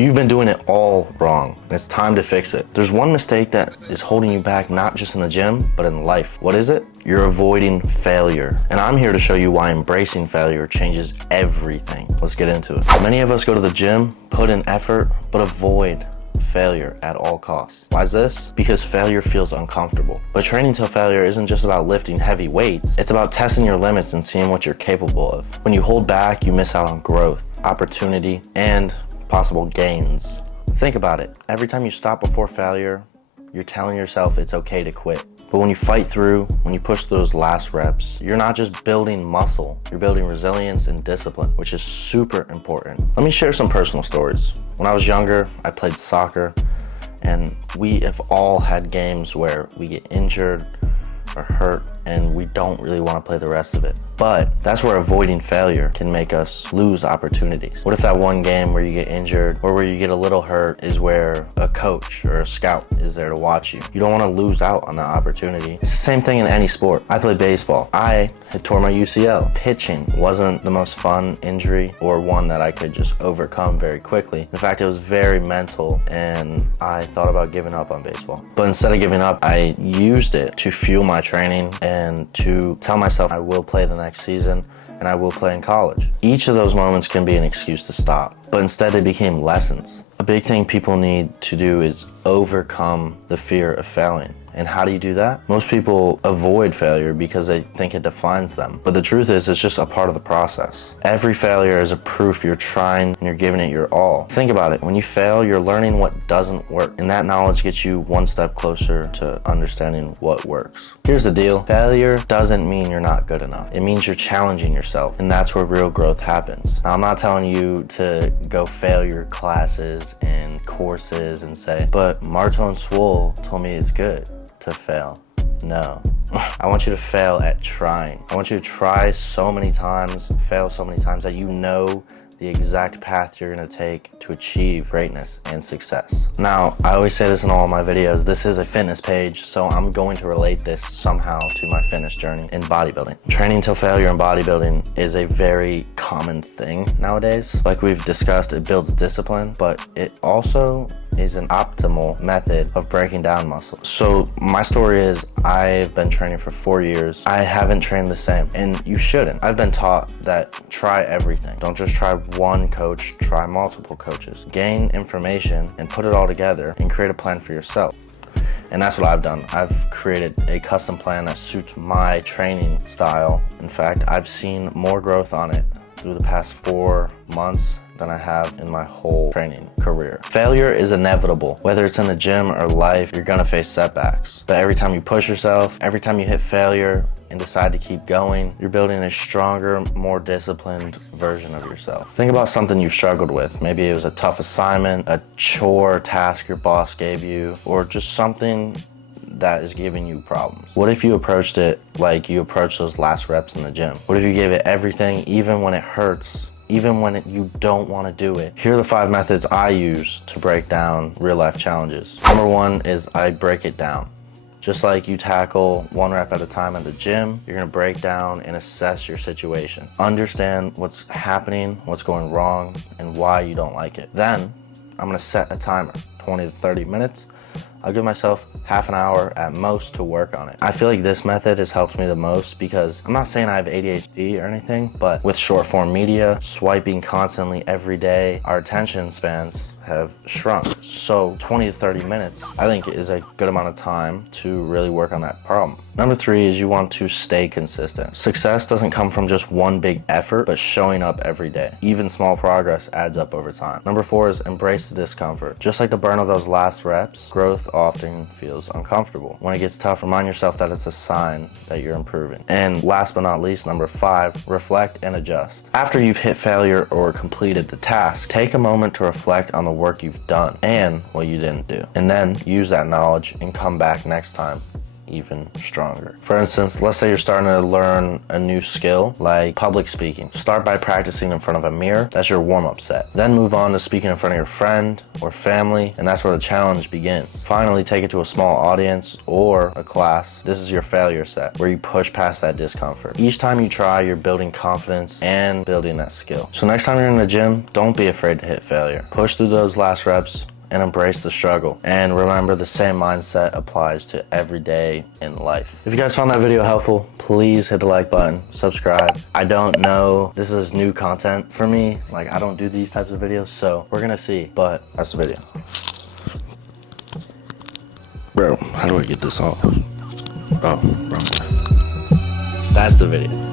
You've been doing it all wrong, and it's time to fix it. There's one mistake that is holding you back, not just in the gym, but in life. What is it? You're avoiding failure. And I'm here to show you why embracing failure changes everything. Let's get into it. Many of us go to the gym, put in effort, but avoid failure at all costs. Why is this? Because failure feels uncomfortable. But training till failure isn't just about lifting heavy weights. It's about testing your limits and seeing what you're capable of. When you hold back, you miss out on growth, opportunity, and possible gains. Think about it. Every time you stop before failure, you're telling yourself it's okay to quit. But when you fight through, when you push those last reps, you're not just building muscle, you're building resilience and discipline, which is super important. Let me share some personal stories. When I was younger, I played soccer, and we have all had games where we get injured or hurt and we don't really want to play the rest of it. But that's where avoiding failure can make us lose opportunities. What if that one game where you get injured or where you get a little hurt is where a coach or a scout is there to watch you? You don't want to lose out on that opportunity. It's the same thing in any sport. I played baseball. I had tore my UCL. Pitching wasn't the most fun injury or one that I could just overcome very quickly. In fact, it was very mental, and I thought about giving up on baseball. But instead of giving up, I used it to fuel my training and to tell myself I will play the next season and I will play in college. Each of those moments can be an excuse to stop, but instead they became lessons. A big thing people need to do is overcome the fear of failing. And how do you do that? Most people avoid failure because they think it defines them. But the truth is, it's just a part of the process. Every failure is a proof you're trying and you're giving it your all. Think about it. When you fail, you're learning what doesn't work. And that knowledge gets you one step closer to understanding what works. Here's the deal. Failure doesn't mean you're not good enough. It means you're challenging yourself. And that's where real growth happens. Now, I'm not telling you to go fail your classes and courses and say, but Martin Swole told me it's good to fail. No. I want you to fail at trying. I want you to try so many times, fail so many times that you know the exact path you're gonna take to achieve greatness and success. Now, I always say this in all of my videos, this is a fitness page, so I'm going to relate this somehow to my fitness journey in bodybuilding. Training till failure in bodybuilding is a very common thing nowadays. Like we've discussed, it builds discipline, but it also is an optimal method of breaking down muscle. So my story is I've been training for 4 years. I haven't trained the same, and you shouldn't. I've been taught that try everything. Don't just try one coach, try multiple coaches. Gain information and put it all together and create a plan for yourself. And that's what I've done. I've created a custom plan that suits my training style. In fact, I've seen more growth on it through the past 4 months than I have in my whole training career. Failure is inevitable. Whether it's in the gym or life, you're gonna face setbacks. But every time you push yourself, every time you hit failure and decide to keep going, you're building a stronger, more disciplined version of yourself. Think about something you've struggled with. Maybe it was a tough assignment, a chore task your boss gave you, or just something that is giving you problems. What if you approached it like you approached those last reps in the gym? What if you gave it everything, even when it hurts, even when you don't want to do it? Here are the 5 methods I use to break down real life challenges. Number 1 is I break it down. Just like you tackle 1 rep at a time at the gym, you're gonna break down and assess your situation. Understand what's happening, what's going wrong, and why you don't like it. Then, I'm gonna set a timer, 20 to 30 minutes. I'll give myself half an hour at most to work on it. I feel like this method has helped me the most because I'm not saying I have ADHD or anything, but with short form media, swiping constantly every day, our attention spans have shrunk. So 20 to 30 minutes, I think, is a good amount of time to really work on that problem. Number 3 is you want to stay consistent. Success doesn't come from just one big effort, but showing up every day. Even small progress adds up over time. Number 4 is embrace the discomfort. Just like the burn of those last reps, growth often feels uncomfortable. When it gets tough, remind yourself that it's a sign that you're improving. And last but not least, number 5, reflect and adjust. After you've hit failure or completed the task, take a moment to reflect on the work you've done and what you didn't do. And then use that knowledge and come back next time even stronger. For instance, let's say you're starting to learn a new skill like public speaking. Start by practicing in front of a mirror. That's your warm-up set. Then move on to speaking in front of your friend or family, and that's where the challenge begins. Finally, take it to a small audience or a class. This is your failure set, where you push past that discomfort. Each time you try, you're building confidence and building that skill. So next time you're in the gym, don't be afraid to hit failure. Push through those last reps and embrace the struggle. And remember, the same mindset applies to every day in life. If you guys found that video helpful, please hit the like button, subscribe. I don't know, this is new content for me. Like, I don't do these types of videos, so we're gonna see, but that's the video. Bro, how do I get this off? Oh, bro. That's the video.